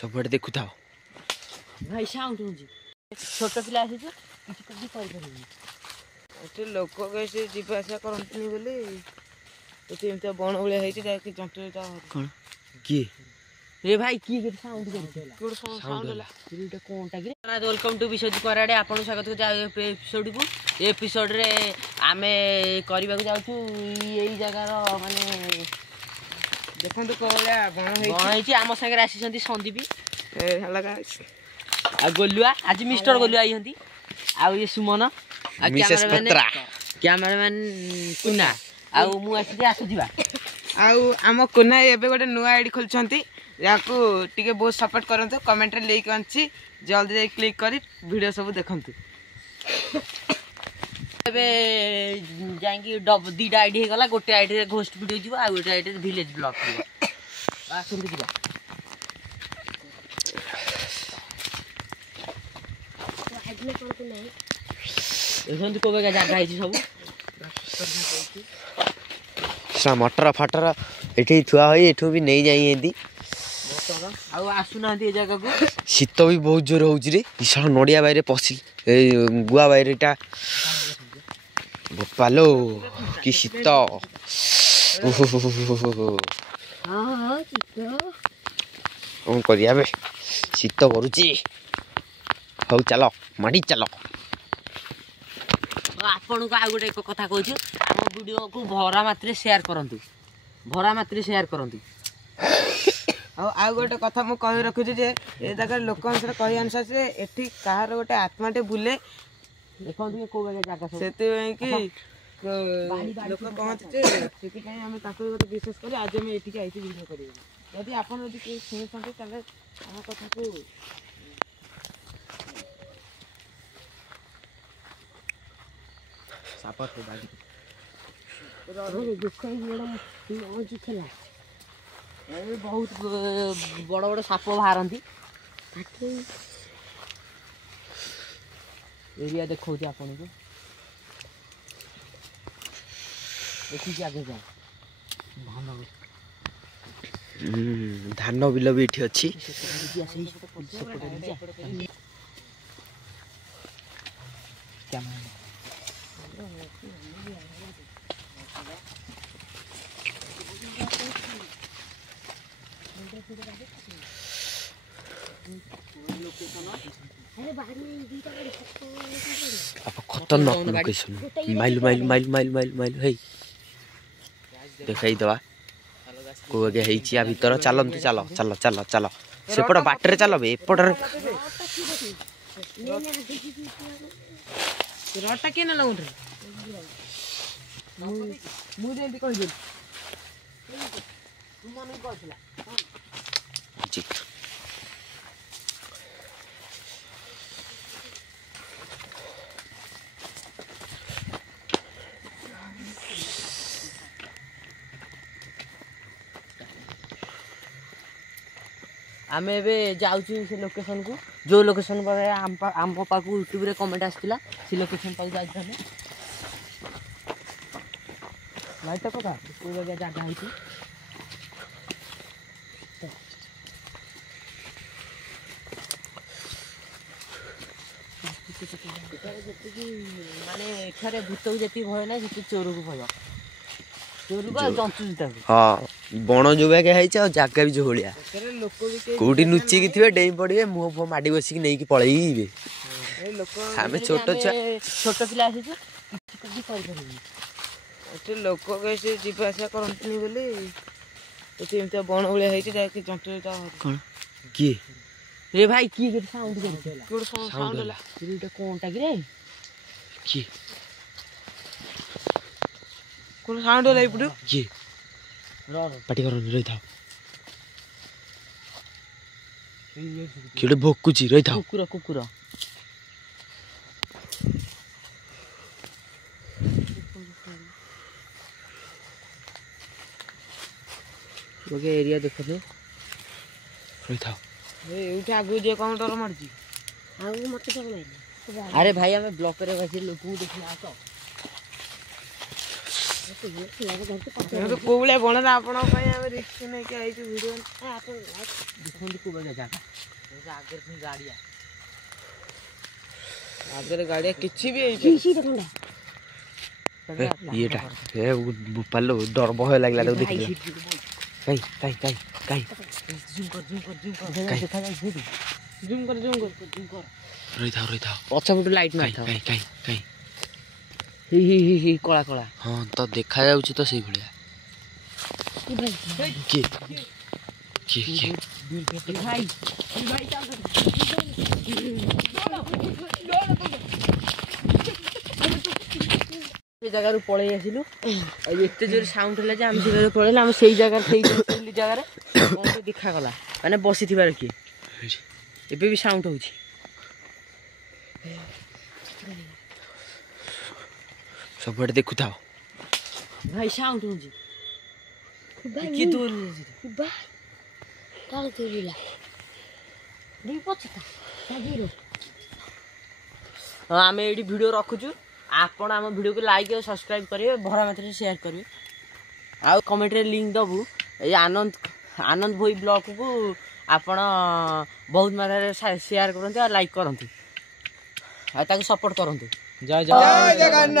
सब देखु था भाई साउंड होजी छोट पिला आसी छ किछ कदी कर करबी एते लोक कैसे जीवा आशा करंतनी बोले एते एमते बण उळे हेछि जाके जंतु जा कोन की रे भाई की के साउंड कर कोड साउंड होला रीटा कोनटा के वेलकम टू विश्वजित कराडे आपन स्वागत को एपिसोड को एपिसोड रे आमे करबा को जाउछु एई जगह रो माने देखंतु कोला बण हेछि आम संगे आसी संती संदीपी ए लगा आ गोलुआ आज मिस्टर गोलुआ आई हंती आ ये सुमन आ कैमरामैन कुना आ मु आसी आसु दिबा आ आम कुना एबे गोटे नुआ आईडी खोलछंती याकू टिके बहुत सपोर्ट करंतु कमेंट रे लिंक अछि जल्दी जाई क्लिक करी वीडियो सब देखंतु एबे जांगी दीटा आईडी हे गला गोटे आईडी रे घोस्ट वीडियो जीवा आ गोटे आईडी रे विलेज ब्लॉग जीवा आ सुन जीवा आईडी कोन को नै एखन को बेगा जागा हिची सब सा मटर फटर एठी थुआ होई एठू भी नहीं जाई हेंदी आ आसुना ए जगह को शीत भी बहुत जोर होउची रे इसा नडिया बाइरे पसिल ए गुआ बाइरेटा बोपालो कि शीत हां हां शीत कोन करिया बे शीत करूची हौ चलो माडी चलो आपन को आ गोटे कथा कहछु हम वीडियो को भरा मात्रे शेयर करंतु आ गोटे कथा मु कहि रखुची जे ए जगह लोक अनुसार कहि अनुसार से एठी काहार गोटे आत्माटे बुले देखो तुम को जगह सेते कि लोक कहत जे सेति काई हम ताको गोटे विशेष करी आज हम एठी आइछि वीडियो करियो यदि आपन यदि के सुनि संते तले हम कथा को सापा तो बाजी दुख खेला बहुत बड़ बड़ साप बाहरती एरिया देखो आपन को देखिए आगे जाओ धान बिल भी एठी अछि खतरनाक location mile mile mile mile mile mile है देखाई दवा को आगे हेची आ भीतर चलंतु चलो चलो चलो चलो सेपट बाटरे चलो बे एपट रटा के न लगुंट मु जेंति कहि दे तू मन कहला चित आमे बे जाउची से लोकेशन को जो लोकेशन पर आम पापा को यूट्यूब रे कमेंट आस्तिला से लोकेशन पर जाई थाने लाइट पका कोई जगह जागा हिची माने एठारे भूत को जति भय ना जति चोर को भय चोर को जंतु जिता हां बण जोबा के हैछ आ जागा भी जोहलिया कोडी नुची की थिबे डेई पड़िबे मुह फो माडी बसी नहीं कि पळईबे हमें छोट पिला आसी छ किछ कदी कर करबी एते लोक कैसे जीवा आशा करंतनी बोले एते एमते बण उळे हेछि जाके जंतु जा कोन की रे भाई की के साउंड कर कोड साउंड होला रीटा कोनटा के रे की कोन साउंड होला इपडु की पाटी कर रही था केडे भोकुची रही था कुकुरा कुकुरा ओके एरिया देखो तो रही था ए उठा आगु जे कोन डर मारची आगु मत सब नहीं अरे भाई हमें ब्लॉक करे बसी लोग देखना आ तो କୋଉ ଭଳିଆ ବଣରେ ଆପଣଙ୍କ ପାଇଁ ଆମେ ରିସ୍କ ନେଇକି ଆଇଛୁ ଭିଡ଼ିଓ। ଦେଖନ୍ତୁ କୋଉ ଭଳିଆ ଜାଗା ଆଗରେ ପୁଣି ଗାଡ଼ିଆ ଆଗରେ ଗାଡ଼ିଆ କିଛି ବି ହେଇଛି। ଇଏଟା ଏ ବୋପାଲୋ ଡର ଭୟ ଲାଗିଲା ତାକୁ ଦେଖିଲା। କାଇଁ କାଇଁ କାଇଁ କାଇଁ ରହିଥାଉ ରହିଥାଉ ପଛପଟୁ ଲାଇଟ୍ କାଇଁ ମାରିଥାଉ। କାଇଁ କାଇଁ କାଇଁ ହି କଳା କଳା ହଁ ତ ଦେଖାଯାଉଛି ତ ସେଇଭଳିଆ। କିଏ କିଏ କିଏ ସେ ଜାଗାରୁ ପଳେଇ ଆସିଲୁ। ଆଉ ଏତେ ଜୋରେ ସାଉଣ୍ଡ ହେଲା ଯେ ଆମେ ସେ ଜାଗାରେ ପଳେଇଲୁ। ଆମେ ସେଇ ଜାଗାରେ ସେଇ ଜାଗାରେ କ'ଣ ଦେଖାଗଲା ମାନେ ବସିଥିବାର କିଏ। ଏବେ ବି ସାଉଣ୍ଡ ହଉଛି। ସବୁଆଡେ ଦେଖୁଥାଅ। ଭାଇ ସାଉଣ୍ଡ ହଉଛି। କିଏ ଆମେ ଏଇଠି ଭିଡ଼ିଓ ରଖୁଛୁ। ଆପଣ ଆମ ଭିଡ଼ିଓକୁ ଲାଇକ୍ ଆଉ ସବସ୍କ୍ରାଇବ୍ କରିବେ, ଭରା ମାତ୍ରାରେ ସେୟାର କରିବେ, ଆଉ କମେଣ୍ଟରେ ଲିଙ୍କ୍ ଦେବୁ। ଏଇ ଆନନ୍ଦ ଭୋଇ ବ୍ଲଗ୍କୁ ଆପଣ ବହୁତ ମାତ୍ରାରେ ସେୟାର କରନ୍ତୁ ଆଉ ଲାଇକ୍ କରନ୍ତୁ ଆଉ ତାକୁ ସପୋର୍ଟ କରନ୍ତୁ। ଜୟ ଜଗନ୍ନାଥ।